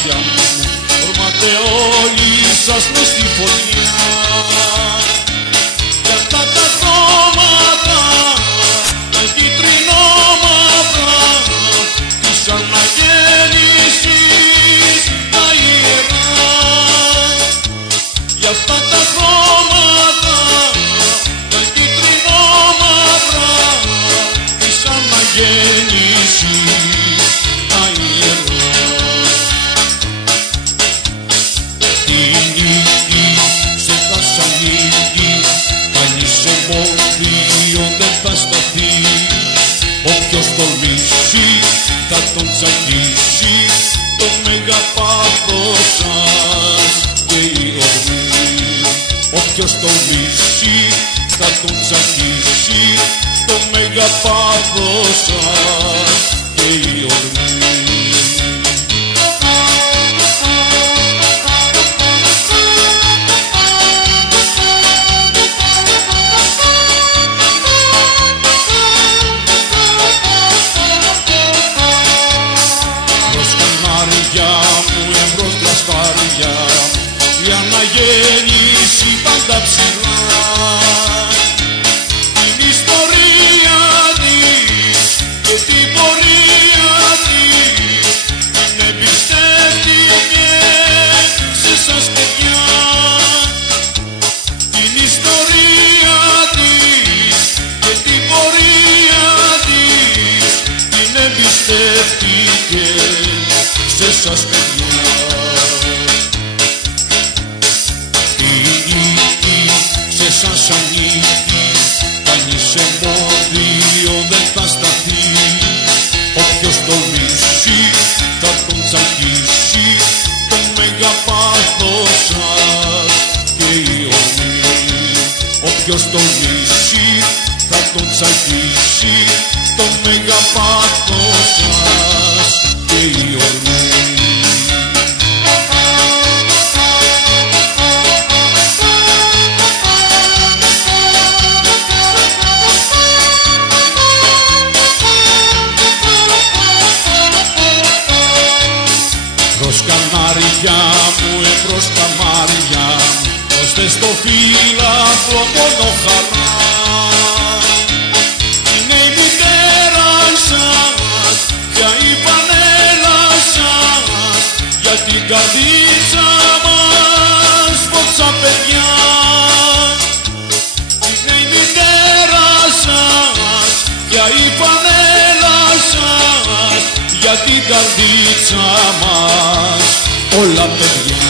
μάτια μου, ορμάτε όλοι σας μες στη φωτιά. Κι αυτά τα χρώματα, τα κίτρινο-μαύρα της αναγέννησης τα ιερά. Γι' αυτά τα χρώματα, τα κίτρινο-μαύρα της αναγέννησης τα ιερά. Τη νίκη σε Θεσσαλονίκη, κανείς εμπόδιο δεν θα σταθεί. Όποιος τολμήσει θα τον τσακίσει το μέγα πάθος σας και η ορμή. Όποιος τολμήσει θα τον τσακίσει το μέγα πάθος σας και η ορμή. Η αναγέννηση πάντα ψηλά, την ιστορία της και την πορεία της την εμπιστεύτηκε σε σας παιδιά. Την ιστορία της και την πορεία της την εμπιστεύτηκε σε σας παιδιά. Σας ανήκει, κανείς εμπόδιο δεν θα σταθεί. Όποιος τολμήσει θα τον τσακίσει το μέγα πάθος σας και η ορμή. Όποιος τολμήσει θα τον τσακίσει το μέγα πάθος σας και η ορμή. Καμάρια μου, εμπρός καμάρια μου, ώστε στο φύλαθλο μόνο χαρά. Είναι η μητέρα σας, για η πανέλα σας, για την καρδίτσα μας, φόξα παιδιά. Είναι η μητέρα σας, για η πανέλα σας, για την καρδίτσα μας όλα παιδιά.